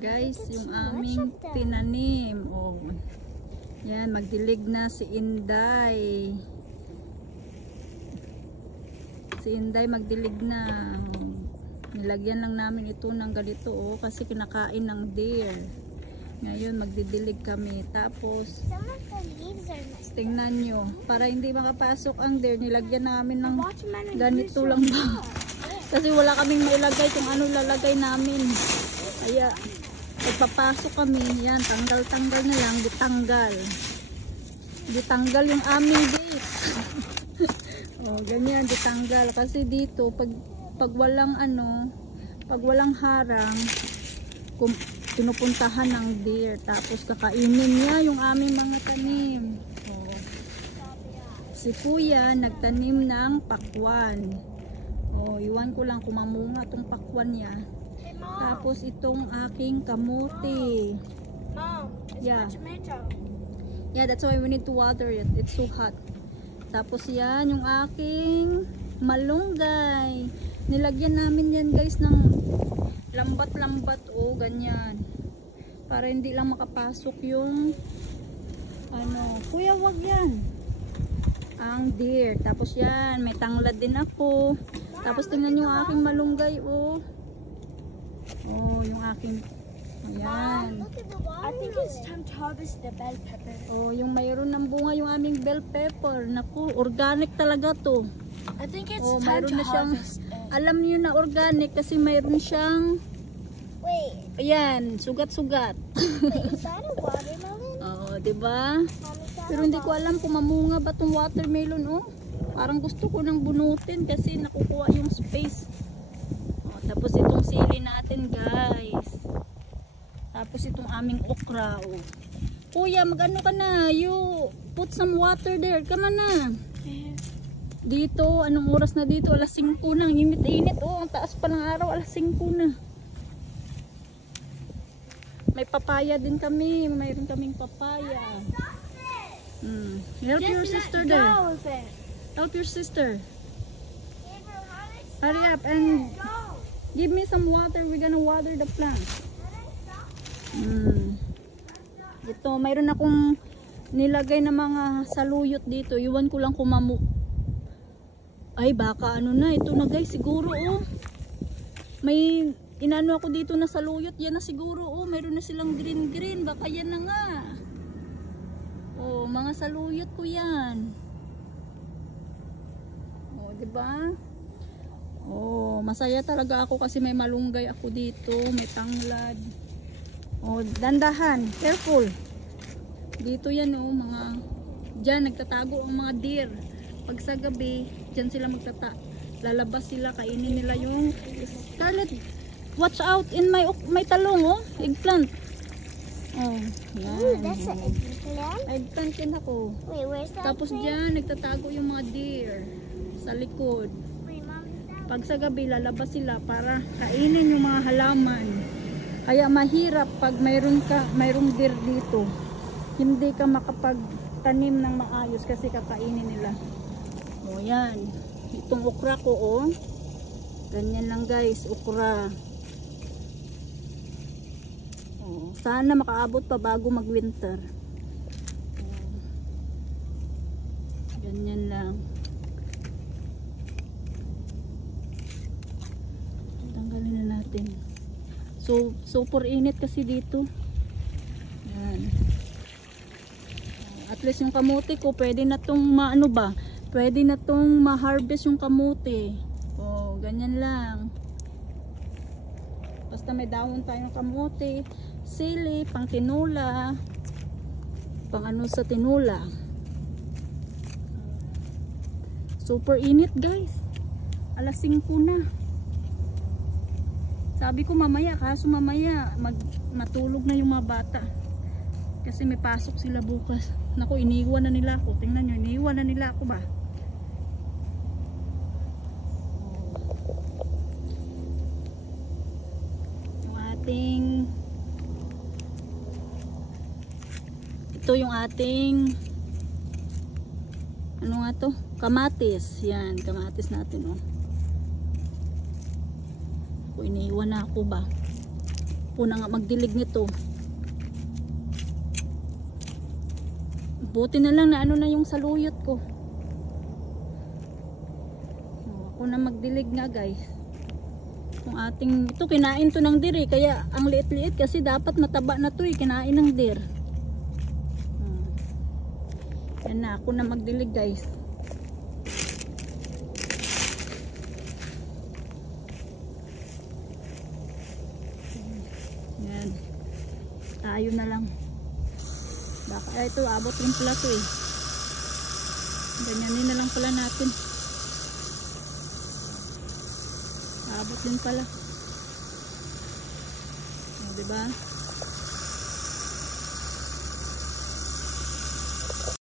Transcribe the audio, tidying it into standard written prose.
guys yung aming tinanim. Oh. Yan, magdilig na si Inday. Si Inday magdilig na. Nilagyan lang namin ito ng ganito kasi kinakain ng deer. Ngayon magdidilig kami. Tapos tingnan nyo, para hindi makapasok ang deer, nilagyan namin ng ganito lang ba. Kasi wala kaming mailagay kung ano lalagay namin. Kaya pagpapasok kami, yan, tanggal-tanggal na lang, ditanggal yung aming gate. Oh, ganyan, ditanggal. Kasi dito, pag walang pag walang harang, pinupuntahan ng deer. Tapos kakainin niya yung aming mga tanim. Oh. Si Kuya, nagtanim ng pakwan. Oh, iwan ko lang kumamunga tong pakwan niya. Tapos itong aking kamuti. Mom, it's Yeah. my tomato. Yeah, that's why we need to water it. It's so hot. Tapos yan, yung aking malunggay. Nilagyan namin yan guys ng lambat-lambat ganyan. Para hindi lang makapasok yung Kuya, wag yan. Ang deer. Tapos yan, may tanglad din ako. Tapos tingnan yung aking malunggay yung aking ayan. I think it's time to harvest the bell pepper. Yung mayroon ng bunga yung aming bell pepper. Naku, organic talaga to. I think it's time Mayroon to na siyang, harvest it. alam niyo na organic kasi mayroon siyang, Wait, ayan, sugat-sugat. is that a watermelon? Diba? Mom, is that Pero hindi ko alam kung mamunga ba tong watermelon, Parang gusto ko nang bunutin kasi nakukuha yung space. Tapos itong sili natin, guys. Tapos itong aming okra, Kuya, mag-ano ka na? You put some water there. Come on na. Dito, anong oras na dito? Alas 5 na. Init-init, ang taas pa ng araw. Alas 5 na. May papaya din kami. Mayroon kaming papaya. Help your sister there. Help your sister. Hurry up and give me some water. We're gonna water the plants. Ito, mayroon akong nilagay na mga saluyot dito. Iwan ko lang ay, baka na. Ito na guys, siguro may inano ako dito na saluyot. Yan na siguro mayroon na silang green. Baka yan na nga. Mga saluyot ko yan. Diba? Masaya talaga ako kasi may malunggay ako dito, may tanglad. Dandahan, careful. Dito yan diyan nagtatago ang mga deer. Pag sa gabi, diyan sila lalabas sila, kainin nila yung Scarlett. Watch out in may talong, eggplant. Yan. That's an eggplant? Eggplant din ako. Wait, where's that? Tapos diyan nagtatago yung mga deer sa likod. Wait, Mom, is that? Pag sa gabi, lalabas sila para kainin yung mga halaman. Kaya mahirap pag mayroong deer dito. Hindi ka makapagtanim ng maayos kasi kakainin nila. Yan. Itong okra ko, ganyan lang guys, okra. Sana makaabot pa bago mag-winter. Ganyan lang. Tanggalin na natin. Super init kasi dito. Yan. At least yung kamote ko pwede na tong pwede na tong ma-harvest yung kamote. Ganyan lang. Basta may dahon tayong kamote, sili, pang tinula, pang sa tinula. Super init guys. Alas 5 na. Sabi ko mamaya, kaso mamaya matulog na yung mga bata. Kasi may pasok sila bukas. Naku, iniwan na nila ako. Tingnan nyo, iniwan na nila ako ba? Ito yung ating ano nga to? Kamatis. Yan, kamatis natin Iniiwan na ako ba? Ako na nga magdilig nito. Buti na lang na ano na yung saluyot ko. Ako na magdilig nga guys. Itong ating, ito kinain to ng deer eh. Kaya ang liit-liit kasi dapat mataba na to eh. Kinain ng deer. Yan na, ako na magdilig guys. Yan. Tayo na lang. Baka ito, abot rin pala to eh. Ganyanin na lang pala natin. Abot din pala. O, diba?